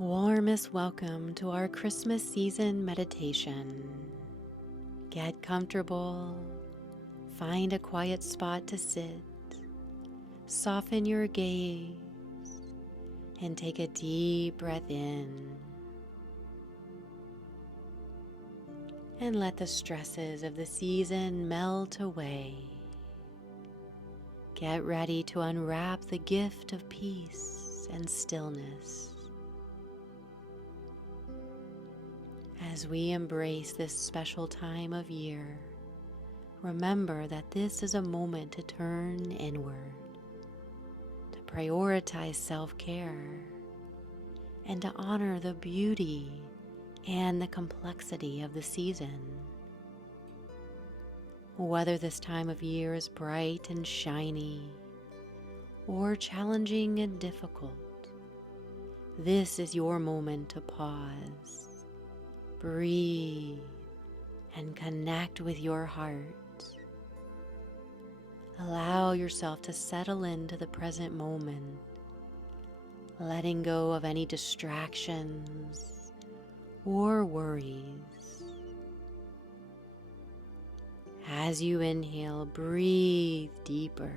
Warmest welcome to our Christmas season meditation. Get comfortable, find a quiet spot to sit, soften your gaze, and take a deep breath in. And let the stresses of the season melt away. Get ready to unwrap the gift of peace and stillness. As we embrace this special time of year, remember that this is a moment to turn inward, to prioritize self-care, and to honor the beauty and the complexity of the season. Whether this time of year is bright and shiny, or challenging and difficult, this is your moment to pause. Breathe and connect with your heart. Allow yourself to settle into the present moment, letting go of any distractions or worries. As you inhale, breathe deeper,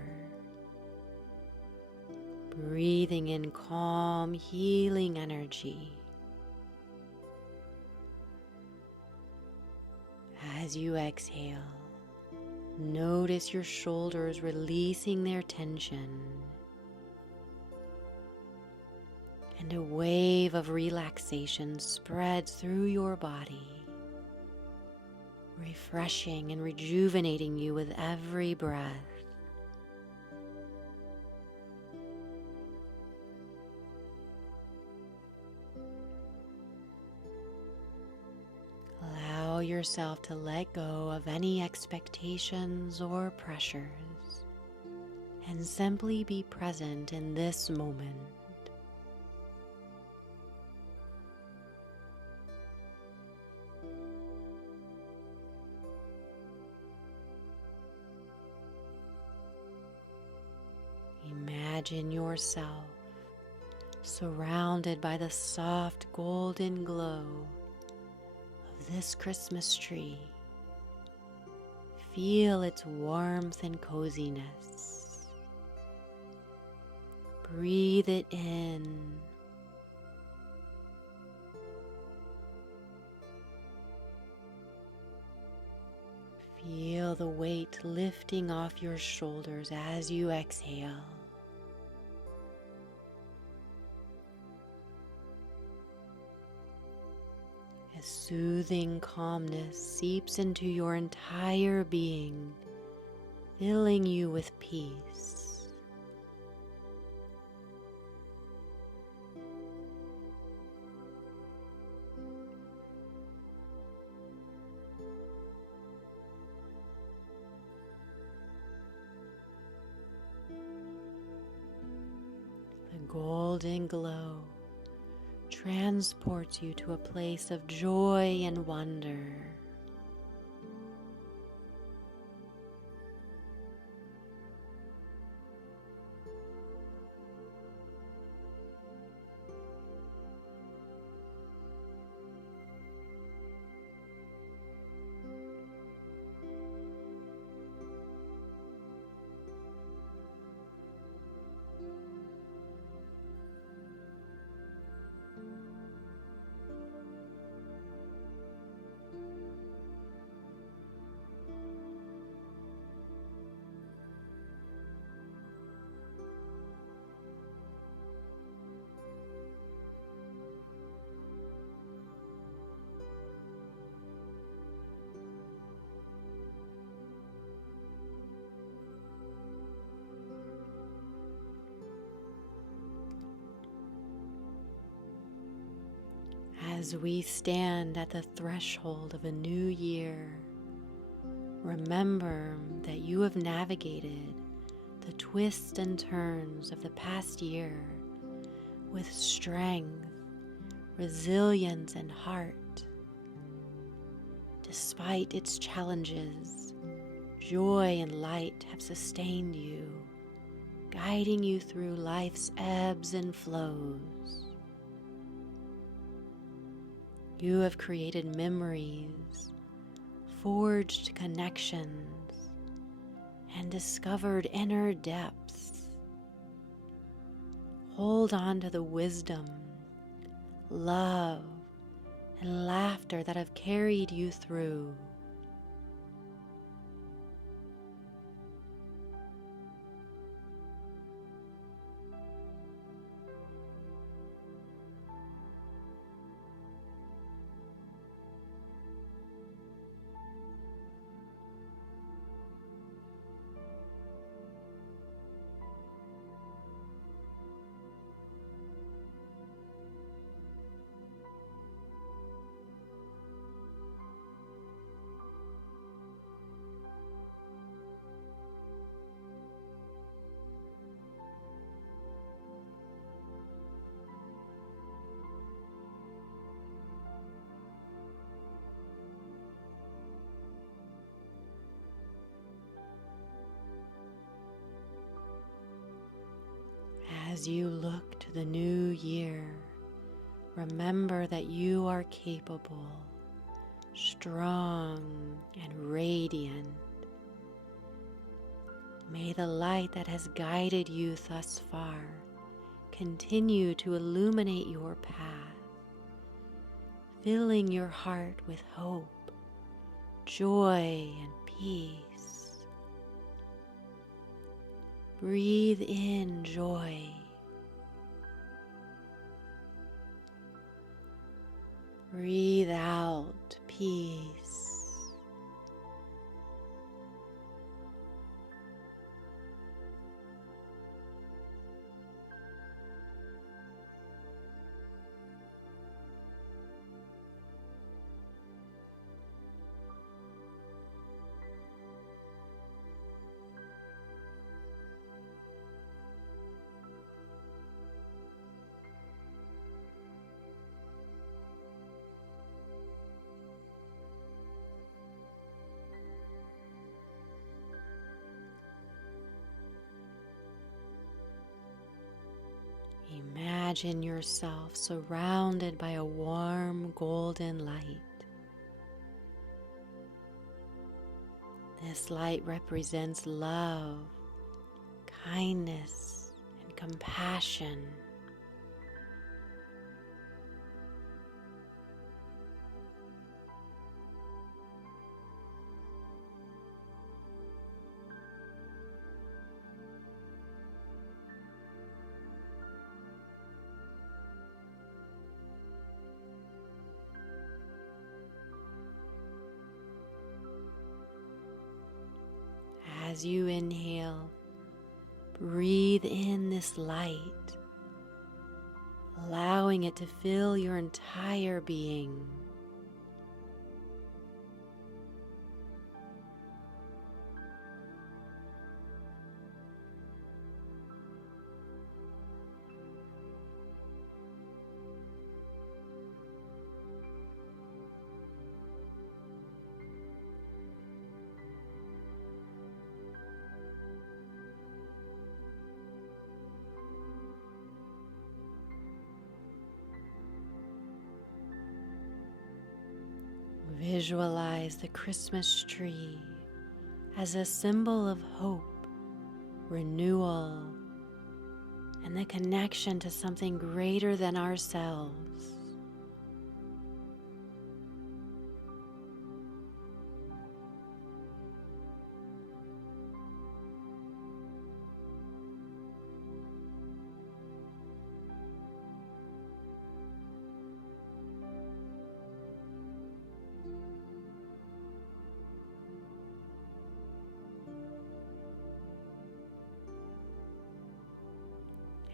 breathing in calm, healing energy. As you exhale, notice your shoulders releasing their tension, and a wave of relaxation spreads through your body, refreshing and rejuvenating you with every breath. Allow yourself to let go of any expectations or pressures and simply be present in this moment. Imagine yourself surrounded by the soft golden glow of this Christmas tree. Feel its warmth and coziness. Breathe it in. Feel the weight lifting off your shoulders as you exhale. A soothing calmness seeps into your entire being, filling you with peace. The golden glow transports you to a place of joy and wonder. As we stand at the threshold of a new year, remember that you have navigated the twists and turns of the past year with strength, resilience, and heart. Despite its challenges, joy and light have sustained you, guiding you through life's ebbs and flows. You have created memories, forged connections, and discovered inner depths. Hold on to the wisdom, love, and laughter that have carried you through. As you look to the new year, remember that you are capable, strong, and radiant. May the light that has guided you thus far continue to illuminate your path, filling your heart with hope, joy, and peace. Breathe in joy. Breathe out peace. Imagine yourself surrounded by a warm golden light. This light represents love, kindness, and compassion. As you inhale, breathe in this light, allowing it to fill your entire being. Visualize the Christmas tree as a symbol of hope, renewal, and the connection to something greater than ourselves.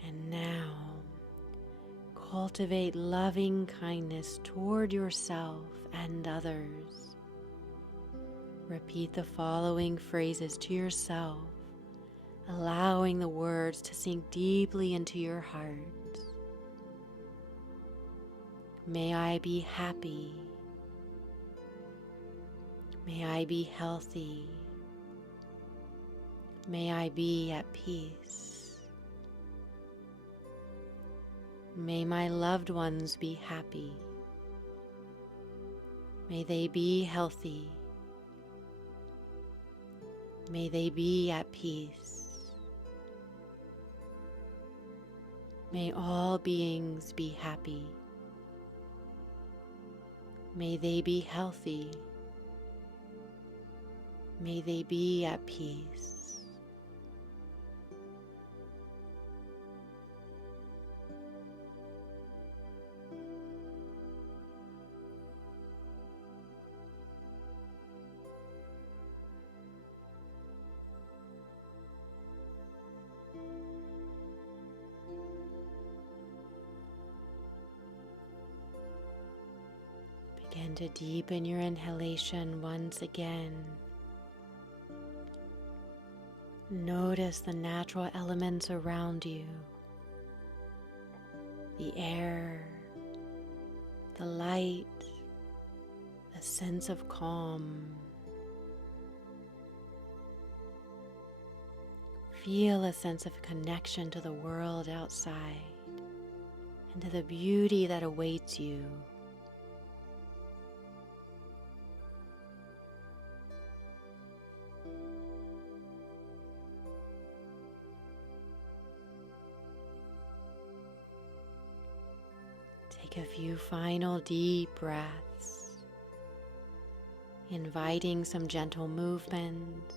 And now, cultivate loving kindness toward yourself and others. Repeat the following phrases to yourself, allowing the words to sink deeply into your heart. May I be happy. May I be healthy. May I be at peace. May my loved ones be happy. May they be healthy. May they be at peace. May all beings be happy. May they be healthy. May they be at peace. Begin to deepen your inhalation once again. Notice the natural elements around you, the air, the light, the sense of calm. Feel a sense of connection to the world outside and to the beauty that awaits you. Take a few final deep breaths, inviting some gentle movements.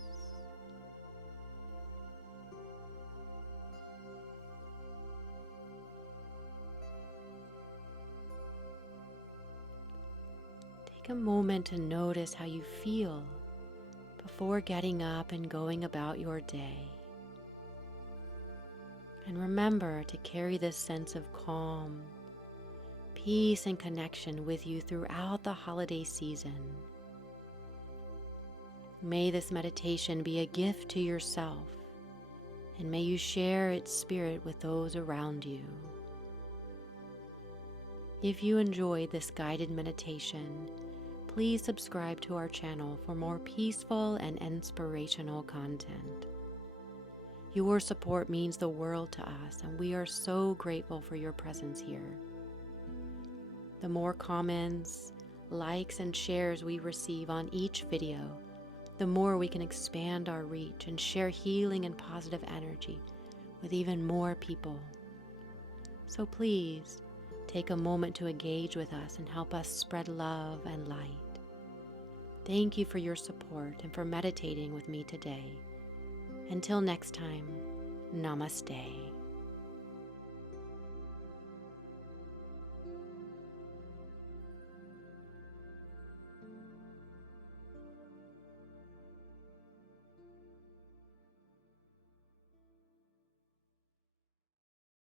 Take a moment to notice how you feel before getting up and going about your day. And remember to carry this sense of calm, peace, and connection with you throughout the holiday season. May this meditation be a gift to yourself, and may you share its spirit with those around you. If you enjoyed this guided meditation, please subscribe to our channel for more peaceful and inspirational content. Your support means the world to us, and we are so grateful for your presence here. The more comments, likes, and shares we receive on each video, the more we can expand our reach and share healing and positive energy with even more people. So please, take a moment to engage with us and help us spread love and light. Thank you for your support and for meditating with me today. Until next time, namaste.